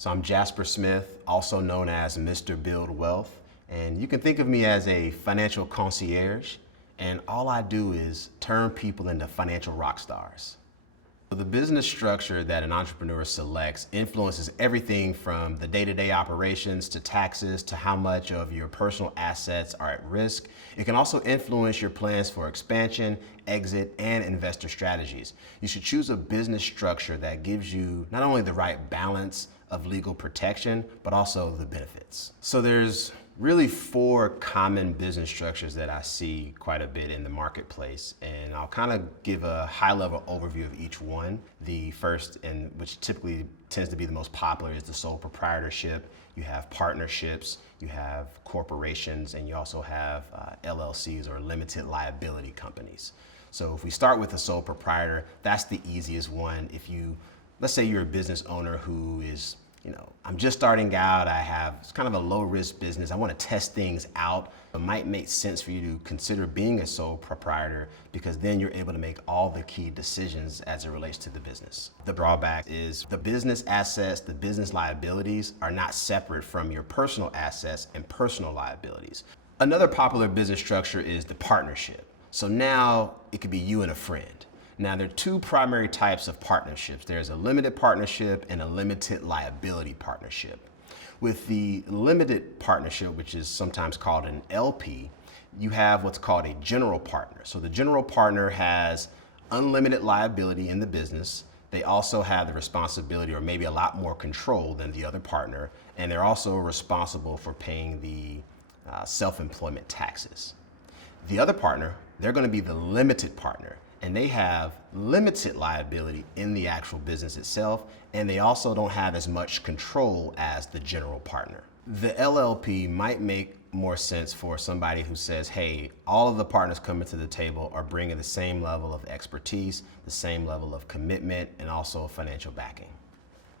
So I'm Jasper Smith, also known as Mr. Build Wealth, and you can think of me as a financial concierge, and all I do is turn people into financial rock stars. So the business structure that an entrepreneur selects influences everything from the day-to-day operations to taxes to how much of your personal assets are at risk. It can also influence your plans for expansion, exit, and investor strategies. You should choose a business structure that gives you not only the right balance of legal protection, but also the benefits. So there's really 4 common business structures that I see quite a bit in the marketplace, and I'll kind of give a high-level overview of each one. The first, and which typically tends to be the most popular, is the sole proprietorship. You have partnerships, you have corporations, and you also have LLCs, or limited liability companies. So if we start with the sole proprietor, that's the easiest one. Let's say you're a business owner who is, I'm just starting out, it's kind of a low risk business, I want to test things out. It might make sense for you to consider being a sole proprietor, because then you're able to make all the key decisions as it relates to the business. The drawback is the business assets, the business liabilities are not separate from your personal assets and personal liabilities. Another popular business structure is the partnership. So now it could be you and a friend. Now, there are 2 primary types of partnerships. There's a limited partnership and a limited liability partnership. With the limited partnership, which is sometimes called an LP, you have what's called a general partner. So the general partner has unlimited liability in the business. They also have the responsibility, or maybe a lot more control than the other partner, and they're also responsible for paying the self-employment taxes. The other partner, they're going to be the limited partner, and they have limited liability in the actual business itself, and they also don't have as much control as the general partner. The LLP might make more sense for somebody who says, hey, all of the partners coming to the table are bringing the same level of expertise, the same level of commitment, and also financial backing.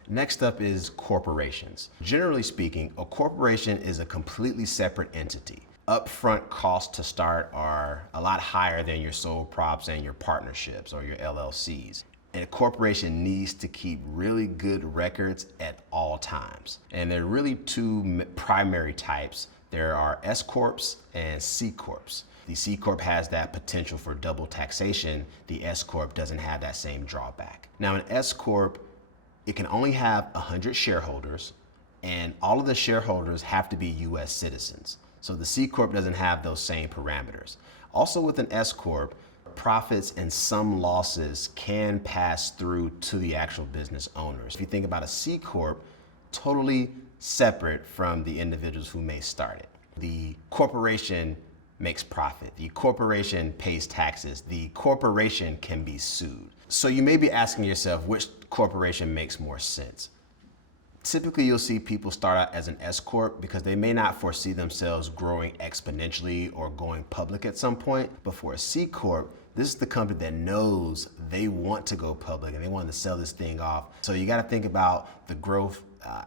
Next up is corporations. Generally speaking, a corporation is a completely separate entity. Upfront costs to start are a lot higher than your sole props and your partnerships or your LLCs. And a corporation needs to keep really good records at all times. And there are really 2 primary types. There are s-corps and c-corps. The c-corp has that potential for double taxation. The s-corp doesn't have that same drawback. Now, an s-corp, it can only have 100 shareholders, and all of the shareholders have to be US citizens. So the C-corp doesn't have those same parameters. Also with an S-corp, profits and some losses can pass through to the actual business owners. If you think about a C-corp, totally separate from the individuals who may start it. The corporation makes profit. The corporation pays taxes. The corporation can be sued. So you may be asking yourself, which corporation makes more sense? Typically, you'll see people start out as an S-corp because they may not foresee themselves growing exponentially or going public at some point. But for a C-corp, this is the company that knows they want to go public and they want to sell this thing off. So you got to think about the growth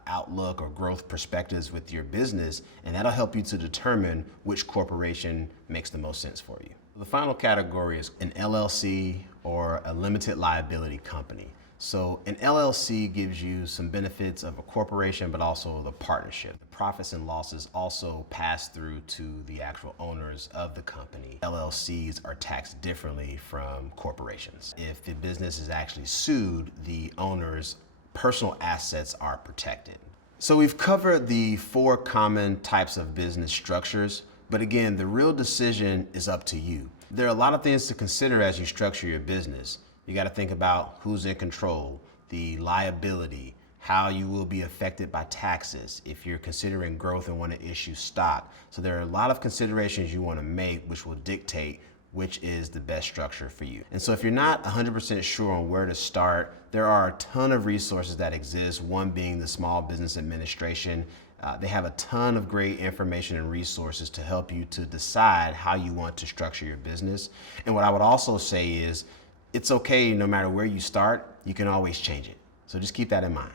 outlook or growth perspectives with your business, and that'll help you to determine which corporation makes the most sense for you. The final category is an LLC, or a limited liability company. So an LLC gives you some benefits of a corporation, but also the partnership. The profits and losses also pass through to the actual owners of the company. LLCs are taxed differently from corporations. If the business is actually sued, the owner's personal assets are protected. So we've covered the 4 common types of business structures, but again, the real decision is up to you. There are a lot of things to consider as you structure your business. You got to think about who's in control, the liability, how you will be affected by taxes if you're considering growth and want to issue stock. So there are a lot of considerations you want to make which will dictate which is the best structure for you. And so if you're not 100% sure on where to start, there are a ton of resources that exist, one being the Small Business Administration. They have a ton of great information and resources to help you to decide how you want to structure your business. And what I would also say is, it's okay, no matter where you start, you can always change it. So just keep that in mind.